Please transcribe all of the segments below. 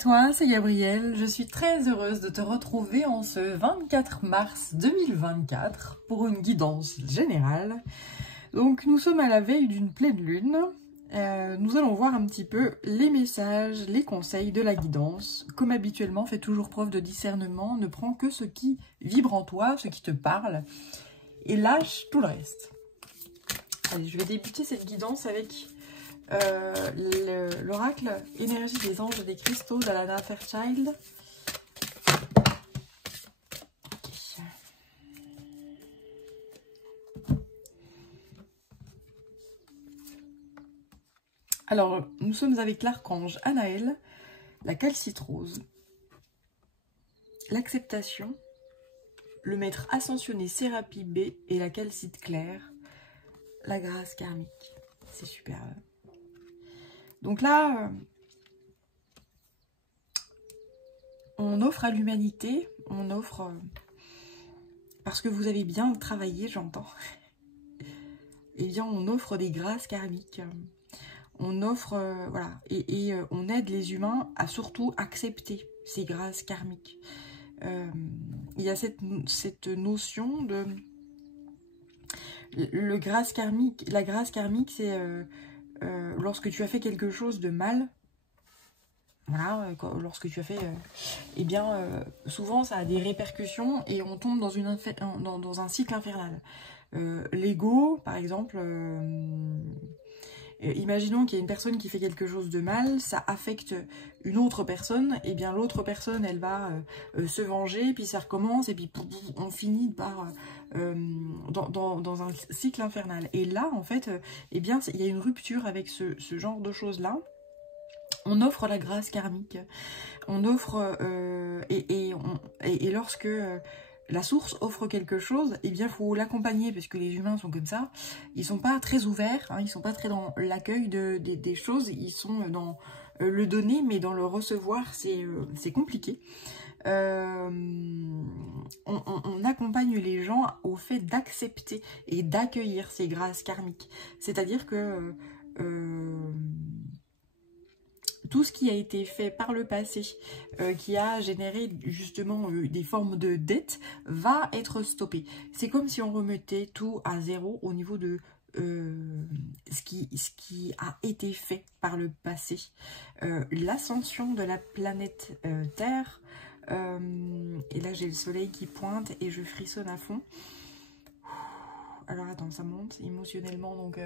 toi, c'est Gabrielle. Je suis très heureuse de te retrouver en ce 24 mars 2024 pour une guidance générale. Donc nous sommes à la veille d'une pleine lune. Nous allons voir un petit peu les messages, les conseils de la guidance. Comme habituellement, fais toujours preuve de discernement, ne prends que ce qui vibre en toi, ce qui te parle, et lâche tout le reste. Allez, je vais débuter cette guidance avec l'oracle énergie des anges et des cristaux d'Alana Fairchild. Alors, nous sommes avec l'archange Anaël, la calcitrose, l'acceptation, le maître ascensionné Sérapis B et la calcite claire, la grâce karmique. C'est super. Donc là, on offre à l'humanité, on offre, parce que vous avez bien travaillé, j'entends, eh bien on offre des grâces karmiques. On offre, voilà, et on aide les humains à surtout accepter ces grâces karmiques. Il y a cette notion de... la grâce karmique, c'est lorsque tu as fait quelque chose de mal, voilà, lorsque tu as fait... eh bien, souvent, ça a des répercussions et on tombe dans un cycle infernal. L'ego, par exemple... imaginons qu'il y a une personne qui fait quelque chose de mal, ça affecte une autre personne, et bien l'autre personne, elle va se venger, puis ça recommence, et puis on finit par dans un cycle infernal. Et là, en fait, eh bien, il y a une rupture avec ce genre de choses-là. On offre la grâce karmique, on offre, et lorsque... la source offre quelque chose, eh bien, il faut l'accompagner, parce que les humains sont comme ça. Ils sont pas très ouverts, hein, ils sont pas très dans l'accueil des choses, ils sont dans le donner, mais dans le recevoir, c'est compliqué. On accompagne les gens au fait d'accepter et d'accueillir ces grâces karmiques. C'est-à-dire que... tout ce qui a été fait par le passé, qui a généré justement des formes de dette, va être stoppé. C'est comme si on remettait tout à zéro au niveau de ce qui a été fait par le passé. L'ascension de la planète Terre, et là j'ai le soleil qui pointe et je frissonne à fond. Alors attends, ça monte émotionnellement, donc...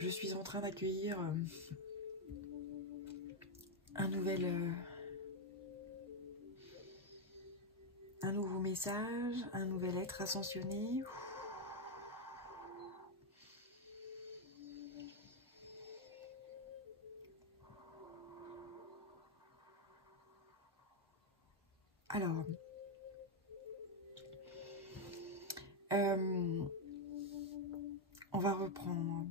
je suis en train d'accueillir un nouveau message, un nouvel être ascensionné. Alors, on va reprendre.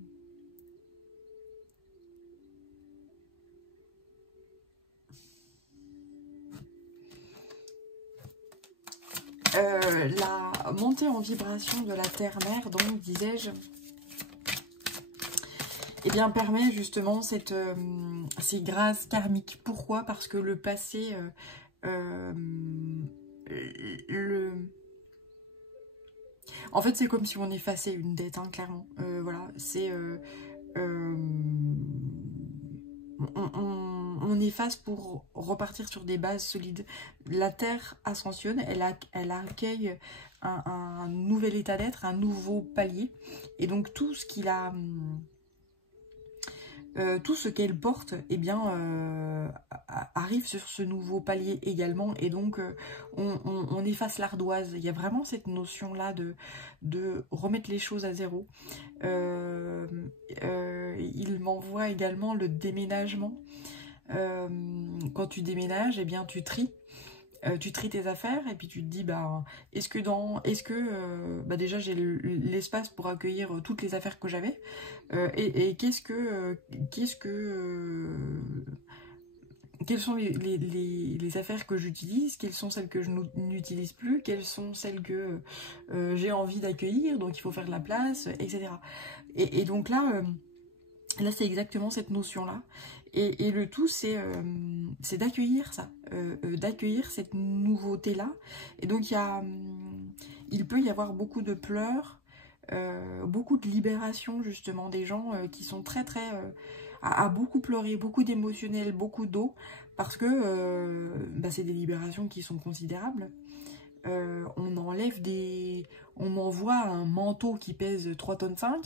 La montée en vibration de la terre-mère, donc, disais-je, eh bien, permet justement ces grâces karmiques. Pourquoi? Parce que le passé, en fait, c'est comme si on effaçait une dette, hein, clairement. Voilà, c'est... on efface pour repartir sur des bases solides. La Terre ascensionne, elle accueille un nouvel état d'être, un nouveau palier. Et donc tout ce qu'il a... tout ce qu'elle porte, eh bien, arrive sur ce nouveau palier également, et donc on efface l'ardoise. Il y a vraiment cette notion-là de remettre les choses à zéro. Il m'envoie également le déménagement. Quand tu déménages, eh bien, tu tries tes affaires, et puis tu te dis, bah, bah, déjà j'ai l'espace pour accueillir toutes les affaires que j'avais, quelles sont les affaires que j'utilise, quelles sont celles que je n'utilise plus, quelles sont celles que j'ai envie d'accueillir, donc il faut faire de la place, etc. Et donc là c'est exactement cette notion-là. Et le tout, c'est d'accueillir ça, d'accueillir cette nouveauté-là. Et donc, il peut y avoir beaucoup de pleurs, beaucoup de libération, justement, des gens qui sont très, très... à beaucoup pleurer, beaucoup d'émotionnel, beaucoup d'eau, parce que c'est des libérations qui sont considérables. On enlève on m'envoie un manteau qui pèse 3,5 tonnes,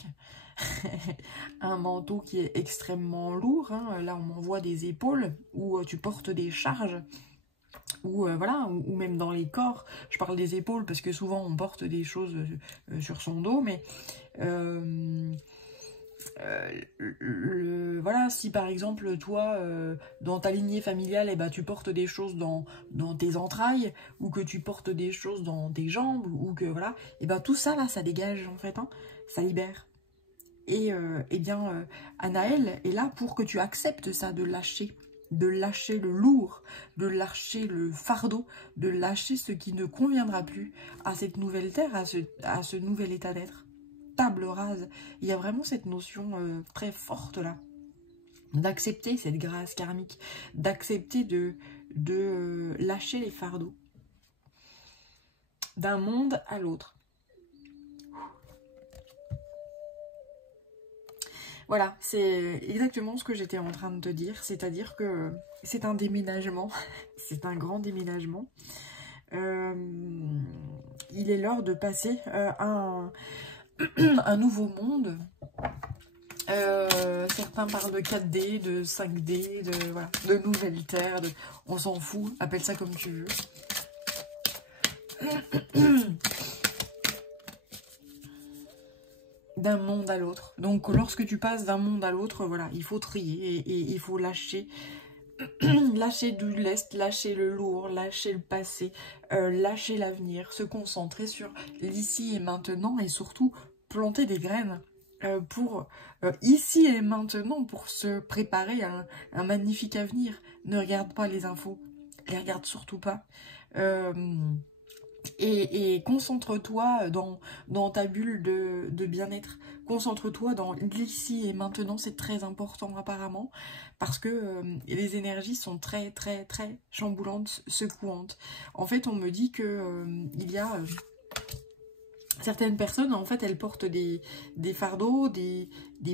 un manteau qui est extrêmement lourd, hein. Là on m'envoie des épaules où tu portes des charges, ou voilà, ou même dans les corps. Je parle des épaules parce que souvent on porte des choses sur son dos, mais voilà, si par exemple toi dans ta lignée familiale, eh ben, tu portes des choses dans tes entrailles, ou que tu portes des choses dans tes jambes, ou que voilà, et ben tout ça là, ça dégage en fait, hein, ça libère. Et bien Anaël est là pour que tu acceptes ça, de lâcher le lourd, de lâcher le fardeau, de lâcher ce qui ne conviendra plus à cette nouvelle terre, à ce nouvel état d'être. Table rase. Il y a vraiment cette notion très forte là, d'accepter cette grâce karmique, d'accepter de lâcher les fardeaux d'un monde à l'autre. Voilà, c'est exactement ce que j'étais en train de te dire, c'est-à-dire que c'est un déménagement, c'est un grand déménagement. Il est l'heure de passer à un nouveau monde. Certains parlent de 4D, de 5D, de nouvelles terres, on s'en fout, appelle ça comme tu veux. D'un monde à l'autre. Donc lorsque tu passes d'un monde à l'autre, voilà, il faut trier et il faut lâcher lâcher du lest, lâcher le lourd, lâcher le passé, lâcher l'avenir, se concentrer sur l'ici et maintenant, et surtout planter des graines pour ici et maintenant, pour se préparer à un magnifique avenir. Ne regarde pas les infos, les regarde surtout pas. Et concentre-toi dans ta bulle de bien-être. Concentre-toi dans l'ici et maintenant, c'est très important apparemment, parce que les énergies sont très très très chamboulantes, secouantes. En fait, on me dit que il y a certaines personnes, en fait, elles portent des fardeaux, des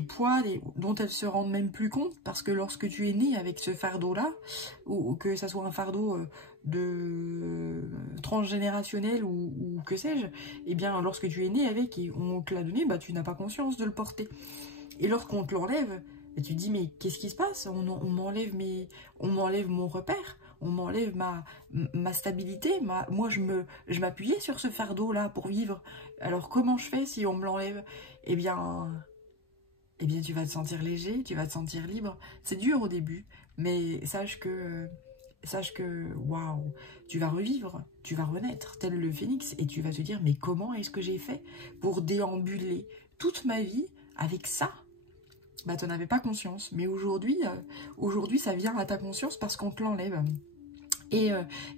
poids dont elles se rendent même plus compte, parce que lorsque tu es né avec ce fardeau-là, ou que ça soit un fardeau de transgénérationnel ou que sais-je, eh bien, lorsque tu es né avec et on te l'a donné, bah, tu n'as pas conscience de le porter. Et lorsqu'on te l'enlève, bah, tu te dis, mais qu'est-ce qui se passe? On m'enlève mon repère, on m'enlève ma stabilité, moi je m'appuyais sur ce fardeau-là pour vivre. Alors comment je fais si on me l'enlève? Eh bien tu vas te sentir léger, tu vas te sentir libre. C'est dur au début, mais sache que waouh, tu vas revivre, tu vas renaître tel le phénix, et tu vas te dire, mais comment est-ce que j'ai fait pour déambuler toute ma vie avec ça? Bah, tu n'en avais pas conscience, mais aujourd'hui ça vient à ta conscience parce qu'on te l'enlève. Et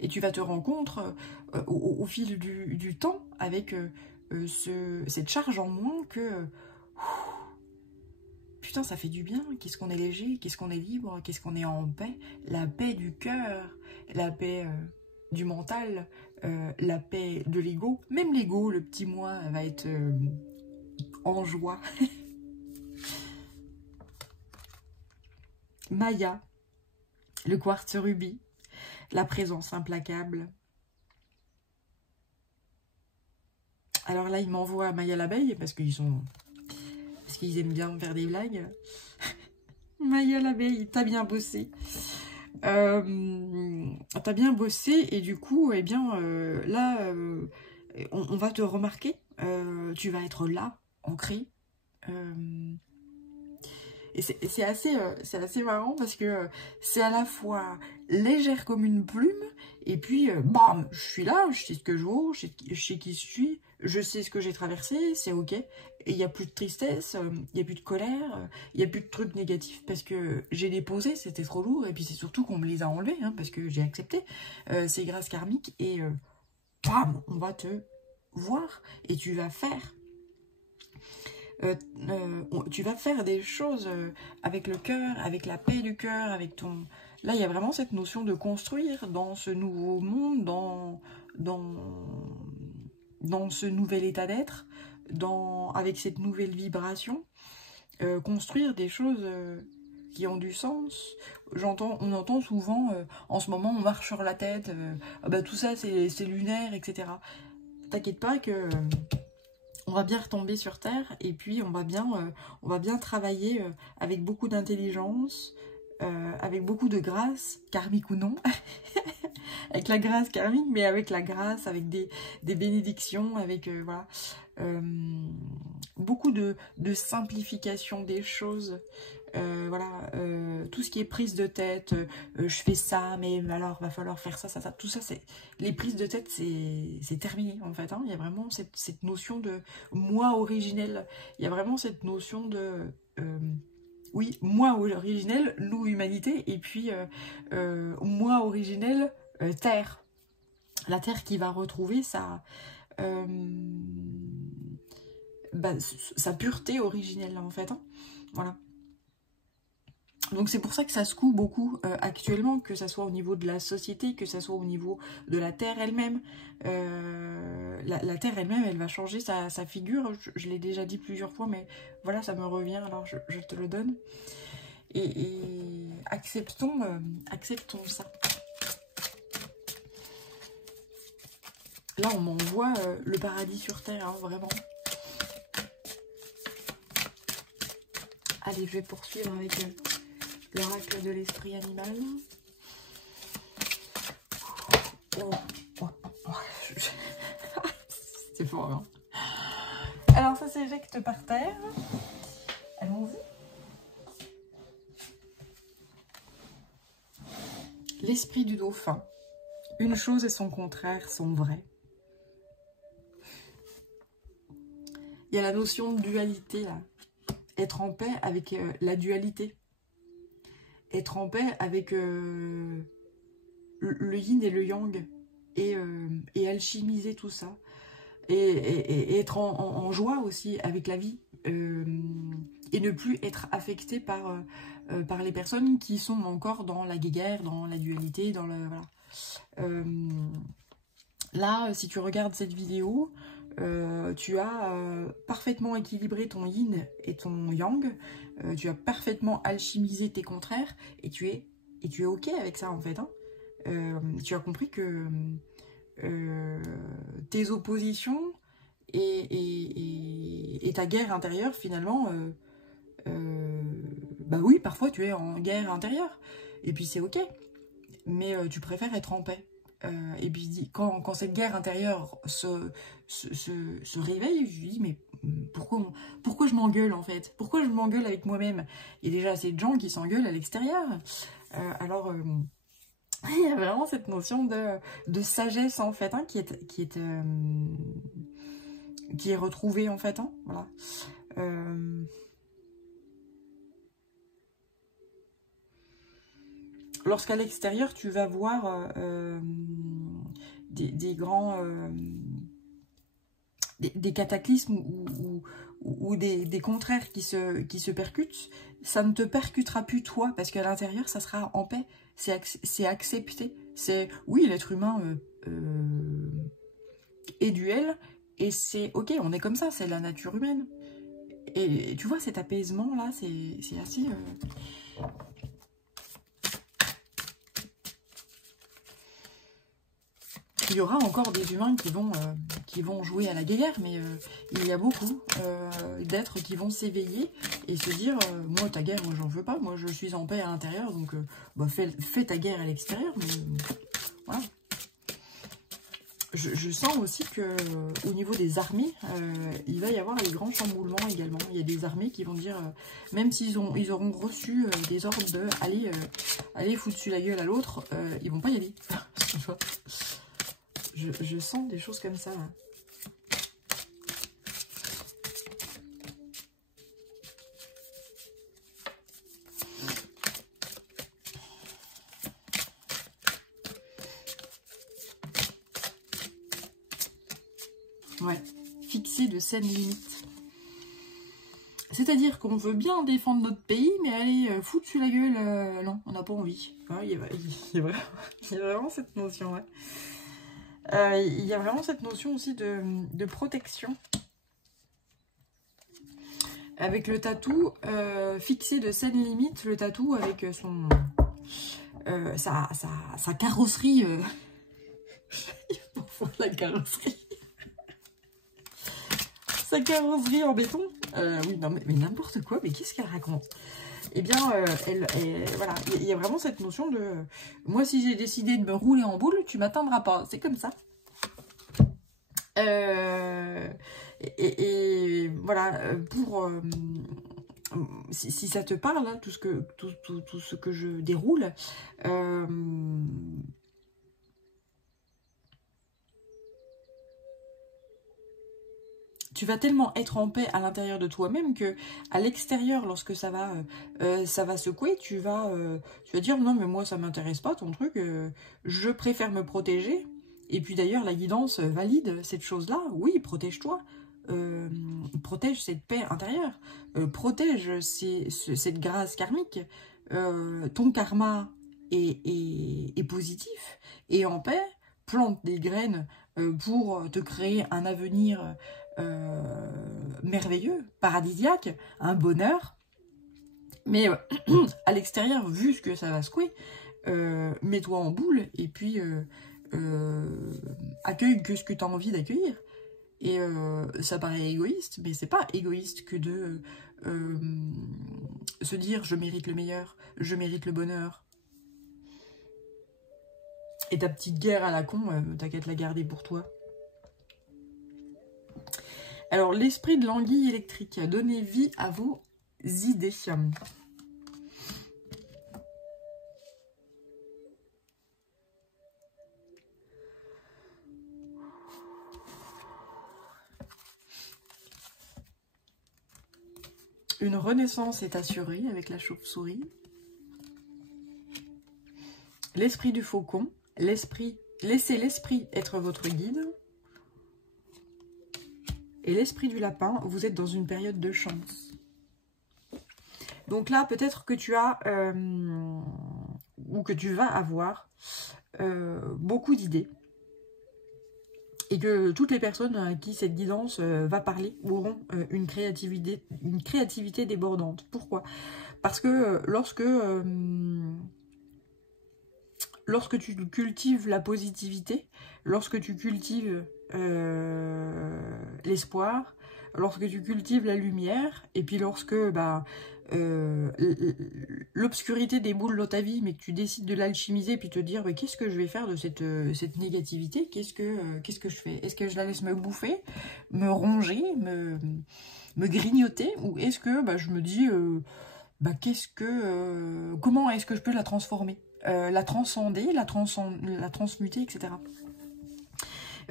tu vas te rendre compte au fil du temps, avec cette charge en moins, que putain, ça fait du bien. Qu'est-ce qu'on est léger, qu'est-ce qu'on est libre, qu'est-ce qu'on est en paix. La paix du cœur, la paix du mental, la paix de l'ego. Même l'ego, le petit moi, va être en joie. Maya, le quartz rubis, la présence implacable. Alors là, il m'envoie Maya l'abeille, parce qu'ils aiment bien me faire des blagues. Maya l'abeille, t'as bien bossé. T'as bien bossé, et du coup, eh bien, là, on va te remarquer. Tu vas être là, ancré. Et c'est assez marrant, parce que c'est à la fois légère comme une plume, et puis, bam, je suis là, je sais ce que je vaux, je sais qui je suis, je sais ce que j'ai traversé, c'est ok. Et il n'y a plus de tristesse, il n'y a plus de colère, il n'y a plus de trucs négatifs parce que j'ai déposé, c'était trop lourd. Et puis c'est surtout qu'on me les a enlevés, hein, parce que j'ai accepté ces grâces karmiques. Et bam, on va te voir et tu vas faire. Tu vas faire des choses avec le cœur, avec la paix du cœur, avec ton... Là, il y a vraiment cette notion de construire dans ce nouveau monde, dans ce nouvel état d'être, avec cette nouvelle vibration, construire des choses qui ont du sens. On entend souvent, en ce moment, on marche sur la tête, ah bah, tout ça c'est lunaire, etc. T'inquiète pas que... on va bien retomber sur Terre et puis on va bien travailler avec beaucoup d'intelligence, avec beaucoup de grâce, karmique ou non, avec la grâce karmique, mais avec la grâce, avec des bénédictions, avec voilà, beaucoup de simplification des choses. Voilà, tout ce qui est prise de tête, je fais ça, mais alors va falloir faire ça, tout ça, c'est les prises de tête, c'est terminé en fait, hein. Il y a vraiment cette notion de moi originel, il y a vraiment cette notion de oui, moi originel, nous humanité, et puis moi originel, terre, la terre qui va retrouver sa pureté originelle en fait, hein. Voilà. Donc c'est pour ça que ça secoue beaucoup actuellement, que ça soit au niveau de la société, que ça soit au niveau de la Terre elle-même. La Terre elle-même, elle va changer sa figure. Je l'ai déjà dit plusieurs fois, mais voilà, ça me revient, alors je te le donne. Et acceptons ça. Là, on m'envoie le paradis sur Terre, hein, vraiment. Allez, je vais poursuivre avec... l'oracle de l'esprit animal. C'est fort, hein. Alors, ça s'éjecte par terre. Allons-y. L'esprit du dauphin. Une chose et son contraire sont vrais. Il y a la notion de dualité, là. Être en paix avec la dualité. Être en paix avec le yin et le yang, et alchimiser tout ça, et être en joie aussi avec la vie, et ne plus être affecté par les personnes qui sont encore dans la guéguerre, dans la dualité, dans le... Voilà. Là, si tu regardes cette vidéo, tu as parfaitement équilibré ton yin et ton yang, tu as parfaitement alchimisé tes contraires, et tu es ok avec ça en fait, hein. Tu as compris que tes oppositions et ta guerre intérieure finalement, bah oui, parfois tu es en guerre intérieure, et puis c'est ok, mais tu préfères être en paix. Et puis quand cette guerre intérieure se réveille, je lui dis mais pourquoi je m'engueule en fait? Pourquoi je m'engueule avec moi-même? Il y a déjà assez de gens qui s'engueulent à l'extérieur. Alors il y a vraiment cette notion de sagesse en fait, hein, qui est retrouvée en fait, hein, voilà. Lorsqu'à l'extérieur, tu vas voir des grands... des cataclysmes ou des contraires qui se percutent, ça ne te percutera plus toi, parce qu'à l'intérieur, ça sera en paix. C'est accepté. C'est, oui, l'être humain est duel, et c'est ok, on est comme ça, c'est la nature humaine. Et tu vois, cet apaisement-là, c'est assez... Il y aura encore des humains qui vont jouer à la guerre, mais il y a beaucoup d'êtres qui vont s'éveiller et se dire moi ta guerre, moi j'en veux pas, moi je suis en paix à l'intérieur, donc bah, fais ta guerre à l'extérieur, mais voilà. Je sens aussi que au niveau des armées, il va y avoir des grands chamboulements également. Il y a des armées qui vont dire, même s'ils auront reçu des ordres de aller foutre dessus la gueule à l'autre, ils vont pas y aller. Je sens des choses comme ça, là. Ouais, fixer de saines limites. C'est-à-dire qu'on veut bien défendre notre pays, mais aller foutre sur la gueule, non, on n'a pas envie. Ouais, il y a vraiment cette notion, ouais. Il y a vraiment cette notion aussi de protection. Avec le tatou, fixer de saines limites, le tatou avec sa carrosserie. Il faut la carrosserie. Sa carrosserie en béton. Oui, non, mais n'importe quoi, mais qu'est-ce qu'elle raconte? Eh bien, voilà, il y a vraiment cette notion de... Moi, si j'ai décidé de me rouler en boule, tu m'atteindras pas. C'est comme ça. Et voilà, pour... si ça te parle, hein, tout ce que je déroule, tu vas tellement être en paix à l'intérieur de toi-même que à l'extérieur, lorsque ça va secouer, tu vas dire non mais moi ça m'intéresse pas ton truc, je préfère me protéger. Et puis d'ailleurs la guidance valide cette chose-là. Oui, protège-toi, protège cette paix intérieure, protège cette grâce karmique. Ton karma est positif et en paix. Plante des graines pour te créer un avenir merveilleux, paradisiaque, un bonheur. Mais à l'extérieur, vu ce que ça va secouer, mets-toi en boule et puis accueille que ce que tu as envie d'accueillir. Et ça paraît égoïste, mais c'est pas égoïste que de se dire je mérite le meilleur, je mérite le bonheur. Et ta petite guerre à la con, t'as qu'à te la garder pour toi. Alors, l'esprit de l'anguille électrique. Donnez vie à vos idées. Une renaissance est assurée avec la chauve-souris. L'esprit du faucon. Laissez l'esprit être votre guide. Et l'esprit du lapin, vous êtes dans une période de chance. Donc là, peut-être que tu as, ou que tu vas avoir, beaucoup d'idées. Et que toutes les personnes à qui cette guidance va parler auront une créativité débordante. Pourquoi? Parce que lorsque tu cultives la positivité, lorsque tu cultives l'espoir, lorsque tu cultives la lumière, et puis lorsque l'obscurité déboule dans ta vie, mais que tu décides de l'alchimiser, puis te dire qu'est-ce que je vais faire de cette négativité, qu'est-ce que je fais? Est-ce que je la laisse me bouffer, me ronger, me grignoter, ou est-ce que je me dis comment est-ce que je peux la transformer, la transcender, la transmuter, etc.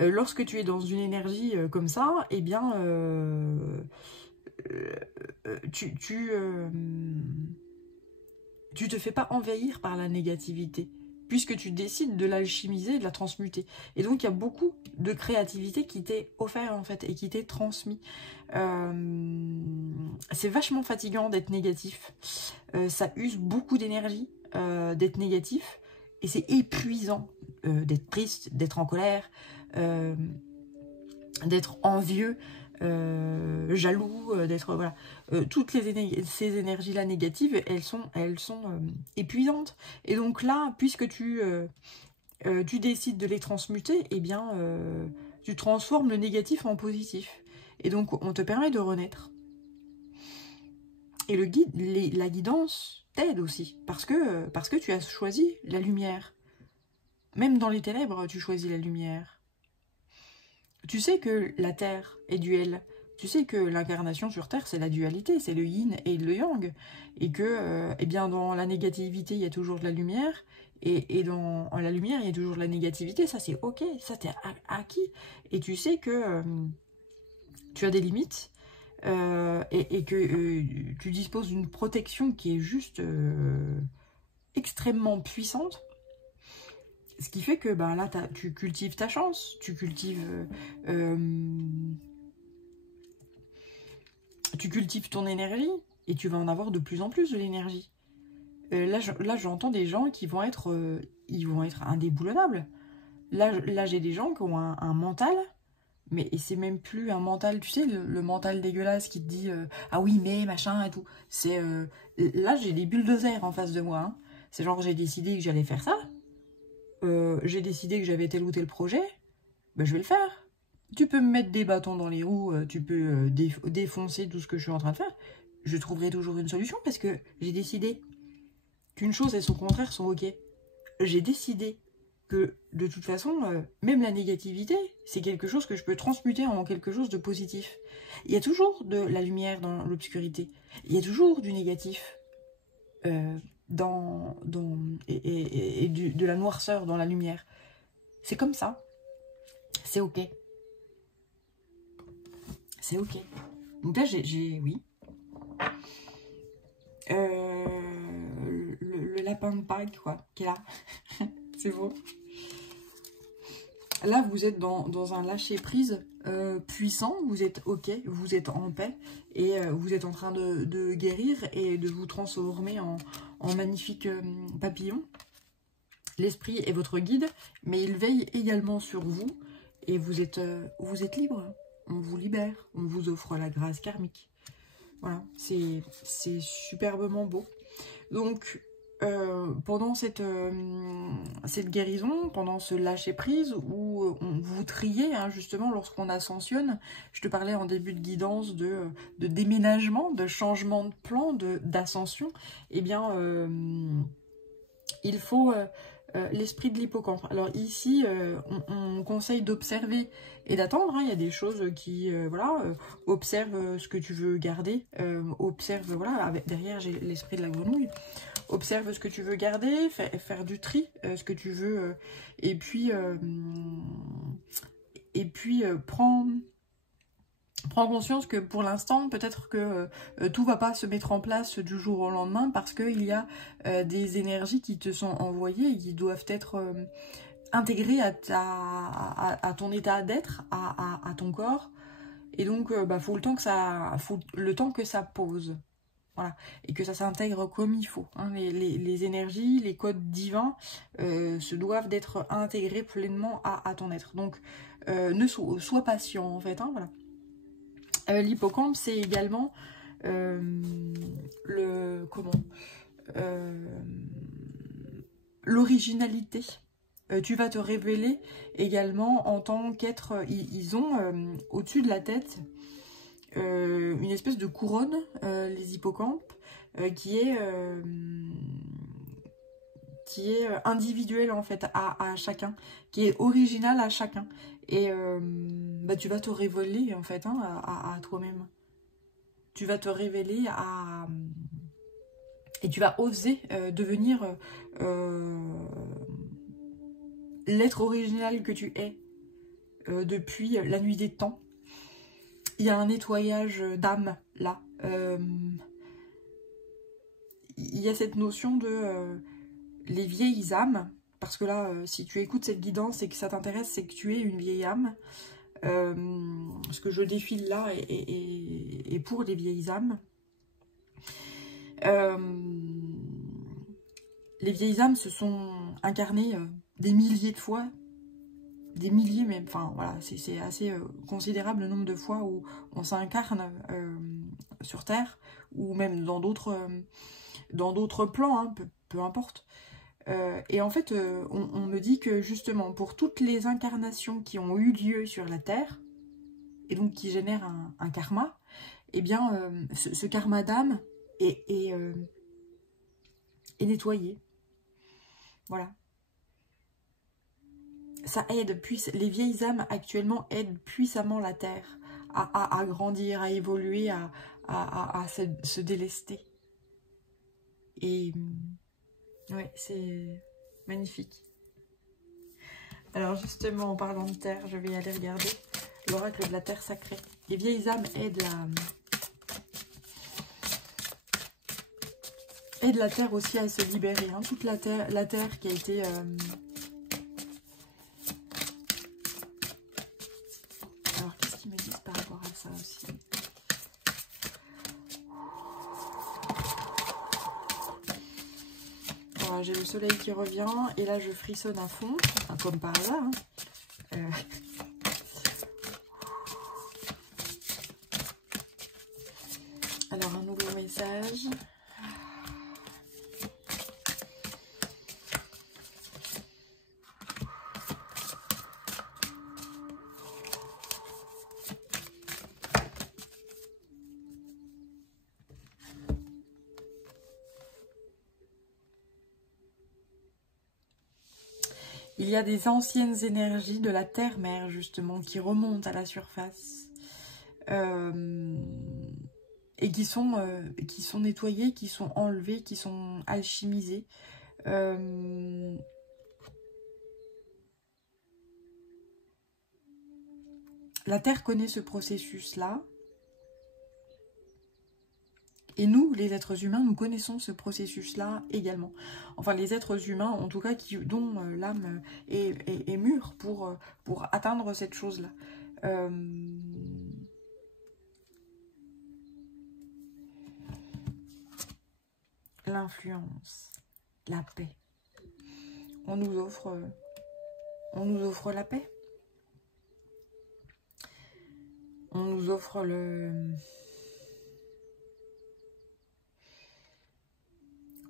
Lorsque tu es dans une énergie comme ça, eh bien, tu te fais pas envahir par la négativité, puisque tu décides de l'alchimiser, de la transmuter. Et donc, il y a beaucoup de créativité qui t'est offert, en fait, et qui t'est transmis. C'est vachement fatigant d'être négatif. Ça use beaucoup d'énergie d'être négatif. Et c'est épuisant d'être triste, d'être en colère, d'être envieux, jaloux, d'être... Voilà. Toutes ces énergies-là négatives, elles sont épuisantes. Et donc là, puisque tu décides de les transmuter, eh bien, tu transformes le négatif en positif. Et donc, on te permet de renaître. Et la guidance t'aide aussi, parce que tu as choisi la lumière. Même dans les ténèbres, tu choisis la lumière. Tu sais que la Terre est duel. Tu sais que l'incarnation sur Terre, c'est la dualité, c'est le yin et le yang. Et que, eh bien, dans la négativité, il y a toujours de la lumière. Et dans la lumière, il y a toujours de la négativité. Ça, c'est ok, ça, t'es acquis. Et tu sais que tu as des limites. Et que tu disposes d'une protection qui est juste extrêmement puissante. Ce qui fait que bah, là, tu cultives ta chance, tu cultives ton énergie et tu vas en avoir de plus en plus de l'énergie. Là, j'entends des gens qui vont être, ils vont être indéboulonnables. Là j'ai des gens qui ont un mental, mais et c'est même plus un mental, tu sais, le mental dégueulasse qui te dit ah oui, mais machin et tout. C'est là, j'ai des bulldozers en face de moi. Hein. C'est genre, j'ai décidé que j'allais faire ça. J'ai décidé que j'avais tel ou tel projet. Ben, je vais le faire. Tu peux me mettre des bâtons dans les roues, tu peux défoncer tout ce que je suis en train de faire. Je trouverai toujours une solution parce que j'ai décidé qu'une chose et son contraire sont ok. J'ai décidé que de toute façon, même la négativité, c'est quelque chose que je peux transmuter en quelque chose de positif. Il y a toujours de la lumière dans l'obscurité. Il y a toujours du négatif et de la noirceur dans la lumière. C'est comme ça. C'est ok. C'est ok. Donc là, oui. Le lapin de Pâques, quoi, qui est là. C'est beau. Là, vous êtes dans un lâcher-prise puissant, vous êtes ok, vous êtes en paix, et vous êtes en train de guérir et de vous transformer en magnifique papillon. L'esprit est votre guide, mais il veille également sur vous, et vous êtes libre. On vous libère, on vous offre la grâce karmique. Voilà, c'est superbement beau. Donc, pendant cette guérison, pendant ce lâcher-prise, où vous triez, hein, justement, lorsqu'on ascensionne, je te parlais en début de guidance de déménagement, de changement de plan, d'ascension, eh bien, il faut l'esprit de l'hippocampe. Alors ici, on conseille d'observer et d'attendre. Hein. Il y a des choses qui, voilà, observe ce que tu veux garder, observe, voilà, derrière j'ai l'esprit de la grenouille. Observe ce que tu veux garder, faire du tri, ce que tu veux, et puis prends conscience que pour l'instant, peut-être que tout va pas se mettre en place du jour au lendemain parce qu'il y a des énergies qui te sont envoyées et qui doivent être intégrées à ton état d'être, à ton corps. Et donc, faut le temps que ça pose. Voilà, et que ça s'intègre comme il faut. Hein. Les énergies, les codes divins se doivent d'être intégrés pleinement à ton être. Donc, sois patient, en fait. Hein, voilà. L'hippocampe, c'est également l'originalité. Tu vas te révéler également en tant qu'être... Ils ont au-dessus de la tête... une espèce de couronne, les hippocampes, qui est individuelle en fait à chacun, qui est originale à chacun. Et tu vas te révéler en fait hein, à toi-même. Tu vas te révéler et tu vas oser devenir l'être original que tu es depuis la nuit des temps. Il y a un nettoyage d'âme, là. Il y a cette notion de les vieilles âmes. Parce que là, si tu écoutes cette guidance et que ça t'intéresse, c'est que tu es une vieille âme. Ce que je défile là est pour les vieilles âmes. Les vieilles âmes se sont incarnées des milliers de fois. Des milliers même, enfin voilà, c'est assez considérable le nombre de fois où on s'incarne sur Terre, ou même dans d'autres plans, hein, peu importe. Et en fait, on me dit que justement, pour toutes les incarnations qui ont eu lieu sur la Terre, et donc qui génèrent un karma, eh bien, ce karma d'âme est nettoyé. Voilà. Ça aide, les vieilles âmes actuellement aident puissamment la Terre à grandir, à évoluer, à se délester. Et ouais, c'est magnifique. Alors justement, en parlant de Terre, je vais aller regarder l'oracle de la Terre sacrée. Les vieilles âmes aident la Terre aussi à se libérer. Hein. Toute la terre qui a été... Voilà, j'ai le soleil qui revient et là je frissonne à fond, enfin, comme par hasard. Hein. Alors un nouveau message. Il y a des anciennes énergies de la terre-mère, justement, qui remontent à la surface. Et qui sont nettoyées, qui sont enlevées, qui sont alchimisées. La Terre connaît ce processus-là. Et nous, les êtres humains, nous connaissons ce processus-là également. Enfin, les êtres humains, en tout cas, dont l'âme est mûre pour atteindre cette chose-là. L'influence, la paix. On nous offre la paix. On nous offre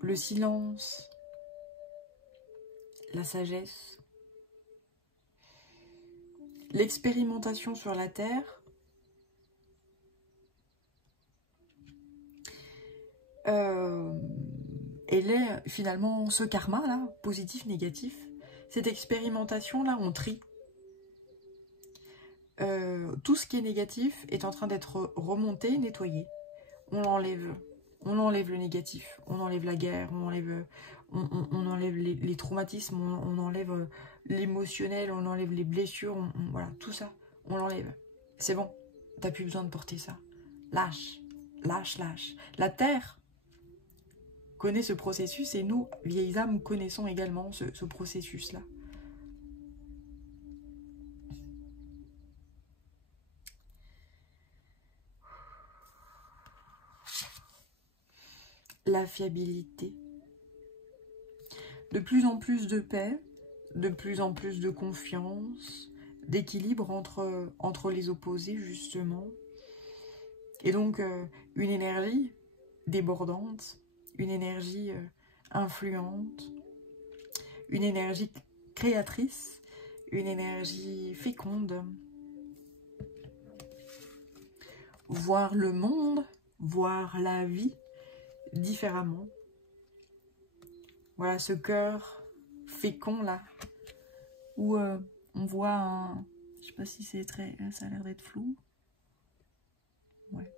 le silence, la sagesse, l'expérimentation sur la terre, et finalement ce karma là, positif, négatif, cette expérimentation là, on trie. Tout ce qui est négatif est en train d'être remonté, nettoyé. On l'enlève. On enlève le négatif, on enlève la guerre, on enlève les traumatismes, on enlève l'émotionnel, on enlève les blessures, voilà, tout ça, on l'enlève. C'est bon, t'as plus besoin de porter ça. Lâche, lâche, lâche. La terre connaît ce processus et nous, vieilles âmes, connaissons également ce processus-là. La fiabilité. De plus en plus de paix, de plus en plus de confiance, d'équilibre entre les opposés, justement. Et donc, une énergie débordante, une énergie influente, une énergie créatrice, une énergie féconde. Voir le monde, voir la vie différemment. Voilà ce cœur fécond là, où on voit un... Je sais pas si c'est très... Ça a l'air d'être flou. Ouais.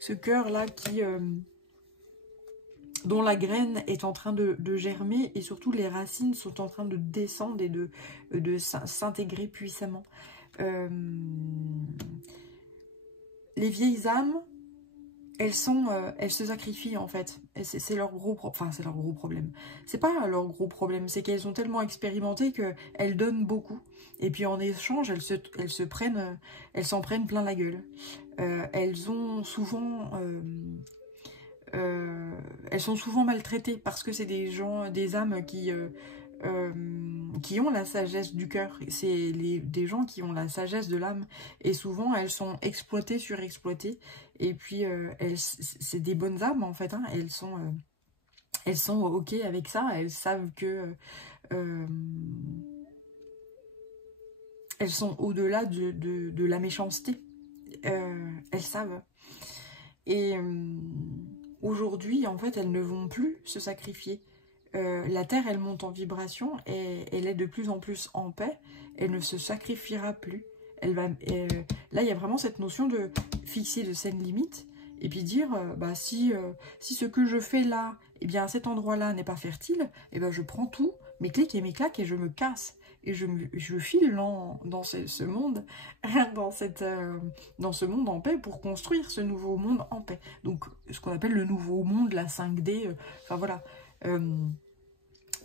Ce cœur là qui... dont la graine est en train de germer et surtout les racines sont en train de descendre et de s'intégrer puissamment. Les vieilles âmes, elles se sacrifient en fait. C'est leur gros problème. C'est pas leur gros problème, c'est qu'elles ont tellement expérimenté qu'elles donnent beaucoup. Et puis en échange, elles s'en prennent plein la gueule. Elles sont souvent maltraitées parce que c'est des âmes qui ont la sagesse du cœur. C'est des gens qui ont la sagesse de l'âme. Et souvent, elles sont exploitées, surexploitées. Et puis, c'est des bonnes âmes, en fait. Hein. Elles sont OK avec ça. Elles savent que... elles sont au-delà de la méchanceté. Elles savent. Et aujourd'hui, en fait, elles ne vont plus se sacrifier. La Terre, elle monte en vibration et elle est de plus en plus en paix. Elle ne se sacrifiera plus. Là, il y a vraiment cette notion de fixer de saines limites et puis dire, si ce que je fais là, eh bien, à cet endroit-là n'est pas fertile, eh ben, je prends tout, mes clics et mes claques et je me casse. Et je file dans ce monde, dans ce monde en paix pour construire ce nouveau monde en paix. Donc, ce qu'on appelle le nouveau monde, la 5D, enfin voilà.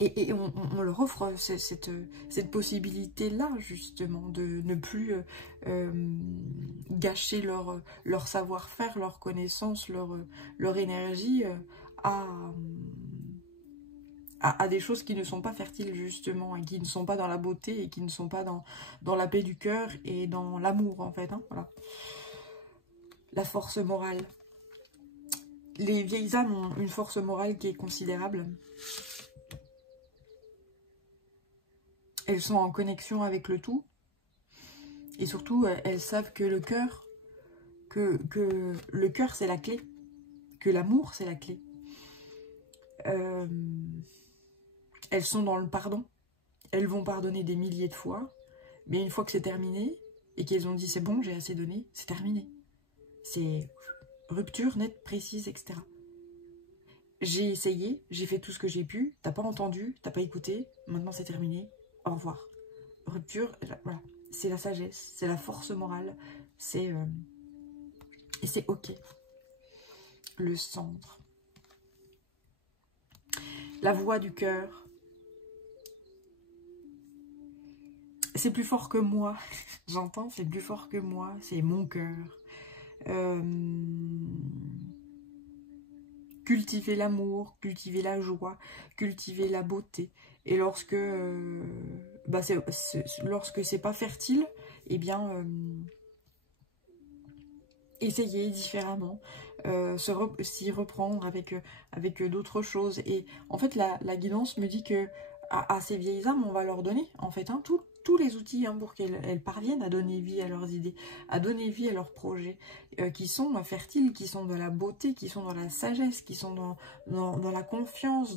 Et on leur offre cette possibilité-là, justement, de ne plus gâcher leur savoir-faire, leur connaissance, leur énergie à à des choses qui ne sont pas fertiles justement, et qui ne sont pas dans la beauté, et qui ne sont pas dans la paix du cœur et dans l'amour en fait, hein, voilà. La force morale. Les vieilles âmes ont une force morale qui est considérable. Elles sont en connexion avec le tout. Et surtout, elles savent que le cœur, c'est la clé. Que l'amour, c'est la clé. Elles sont dans le pardon. Elles vont pardonner des milliers de fois. Mais une fois que c'est terminé, et qu'elles ont dit c'est bon, j'ai assez donné, c'est terminé. C'est rupture nette, précise, etc. J'ai essayé, j'ai fait tout ce que j'ai pu, t'as pas entendu, t'as pas écouté, maintenant c'est terminé, au revoir. Rupture, voilà. C'est la sagesse, c'est la force morale, c'est et c'est ok. Le centre. La voix du cœur. C'est plus fort que moi. J'entends, c'est plus fort que moi. C'est mon cœur. Cultiver l'amour, cultiver la joie, cultiver la beauté. Et lorsque lorsque c'est pas fertile, eh bien, essayer différemment, s'y reprendre avec d'autres choses. Et en fait, la guidance me dit que à ces vieilles âmes, on va leur donner en fait tous les outils pour qu'elles parviennent à donner vie à leurs idées, à donner vie à leurs projets, qui sont fertiles, qui sont dans la beauté, qui sont dans la sagesse, qui sont dans la confiance,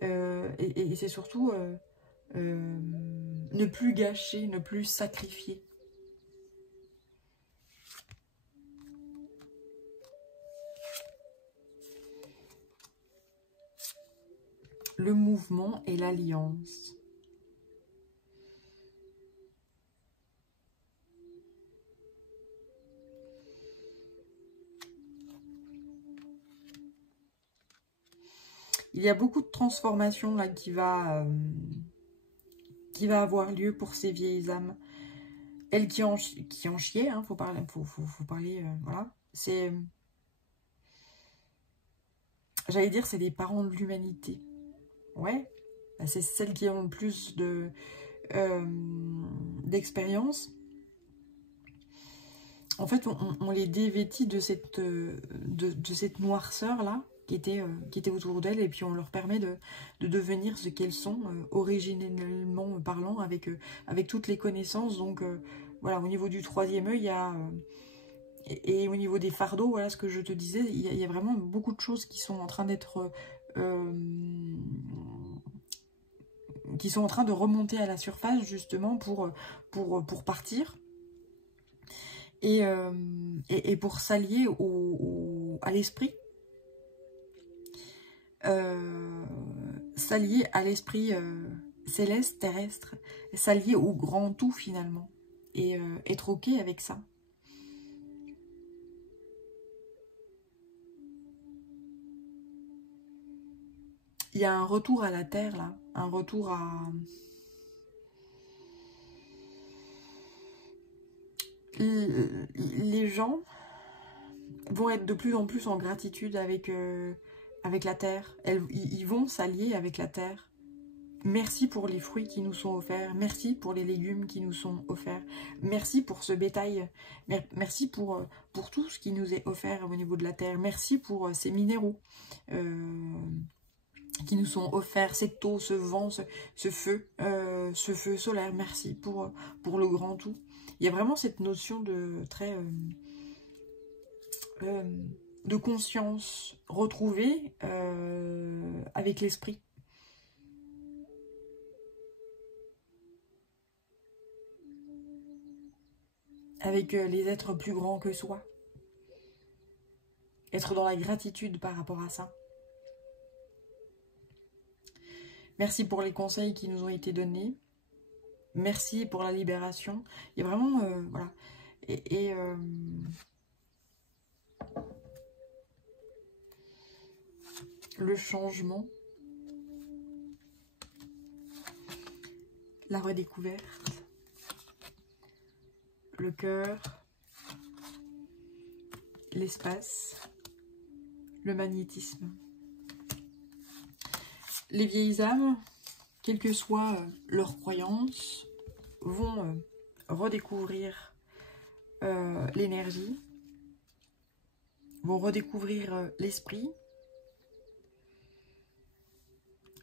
et c'est surtout ne plus gâcher, ne plus sacrifier. Le mouvement et l'alliance. Il y a beaucoup de transformation là qui va avoir lieu pour ces vieilles âmes. Elles qui en chiaient, faut parler, voilà. C'est, j'allais dire, c'est les parents de l'humanité. Ouais, c'est celles qui ont le plus d'expérience. En fait, on les dévêtit de cette noirceur-là qui était autour d'elles, et puis on leur permet de devenir ce qu'elles sont, originellement parlant, avec toutes les connaissances. Donc, voilà, au niveau du troisième œil, il y a... Et au niveau des fardeaux, voilà ce que je te disais, il y a vraiment beaucoup de choses qui sont en train d'être... qui sont en train de remonter à la surface, justement, pour partir. Et pour s'allier à l'esprit. S'allier à l'esprit céleste, terrestre. S'allier au grand tout, finalement. Et être ok avec ça. Il y a un retour à la terre, là. Un retour à... Les gens vont être de plus en plus en gratitude avec la terre. Ils vont s'allier avec la terre. Merci pour les fruits qui nous sont offerts. Merci pour les légumes qui nous sont offerts. Merci pour ce bétail. Merci pour tout ce qui nous est offert au niveau de la terre. Merci pour ces minéraux qui nous sont offerts, cette eau, ce vent, ce feu solaire. Merci pour le grand tout. Il y a vraiment cette notion de de conscience retrouvée avec l'esprit. Avec les êtres plus grands que soi. Être dans la gratitude par rapport à ça. Merci pour les conseils qui nous ont été donnés. Merci pour la libération. Il y a vraiment... voilà. Le changement. La redécouverte. Le cœur. L'espace. Le magnétisme. les vieilles âmes, quelles que soient leurs croyances, vont redécouvrir l'énergie, vont redécouvrir l'esprit,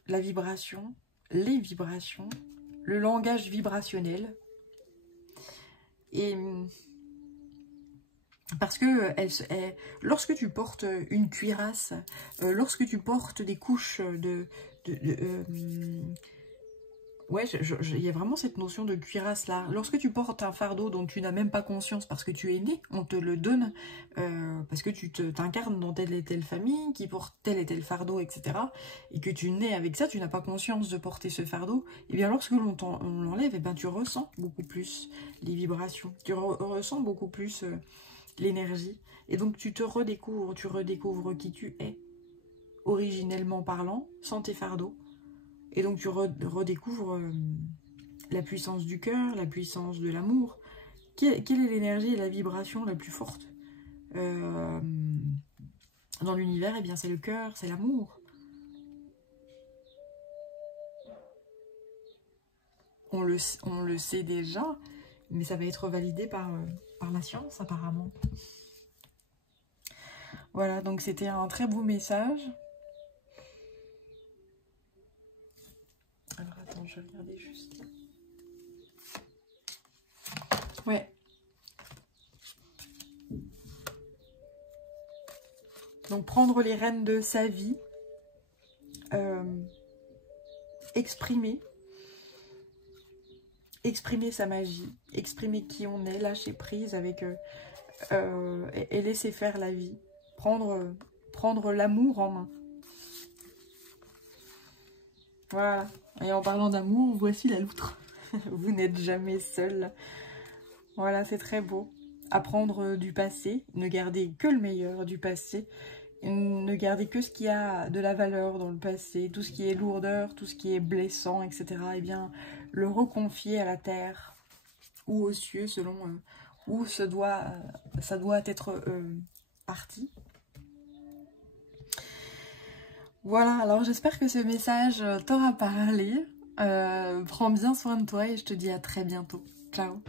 la vibration, les vibrations, le langage vibrationnel. Et parce que lorsque tu portes une cuirasse, lorsque tu portes des couches ouais, il y a vraiment cette notion de cuirasse là. Lorsque tu portes un fardeau dont tu n'as même pas conscience parce que tu es né, on te le donne, parce que tu t'incarnes dans telle et telle famille, qui porte tel et tel fardeau, etc. Et que tu nais avec ça, tu n'as pas conscience de porter ce fardeau. Et bien lorsque on l'enlève, et ben tu ressens beaucoup plus les vibrations, tu ressens beaucoup plus l'énergie. Et donc tu te redécouvres, tu redécouvres qui tu es, originellement parlant, sans tes fardeaux. Et donc tu redécouvres la puissance du cœur, la puissance de l'amour. Quelle est l'énergie et la vibration la plus forte dans l'univers? Eh bien c'est le cœur, c'est l'amour. On le sait déjà, mais ça va être validé par la science apparemment. Voilà, donc c'était un très beau message. Alors attends, je vais regarder juste. Ouais. Donc prendre les rênes de sa vie, exprimer sa magie, exprimer qui on est, lâcher prise avec et laisser faire la vie, prendre l'amour en main. Voilà. Et en parlant d'amour, voici la loutre. Vous n'êtes jamais seul. Voilà, c'est très beau. Apprendre du passé, ne garder que le meilleur du passé, ne garder que ce qui a de la valeur dans le passé, tout ce qui est lourdeur, tout ce qui est blessant, etc. Eh bien, le reconfier à la terre ou aux cieux selon où ça doit être parti. Voilà, alors j'espère que ce message t'aura parlé. Prends bien soin de toi et je te dis à très bientôt. Ciao.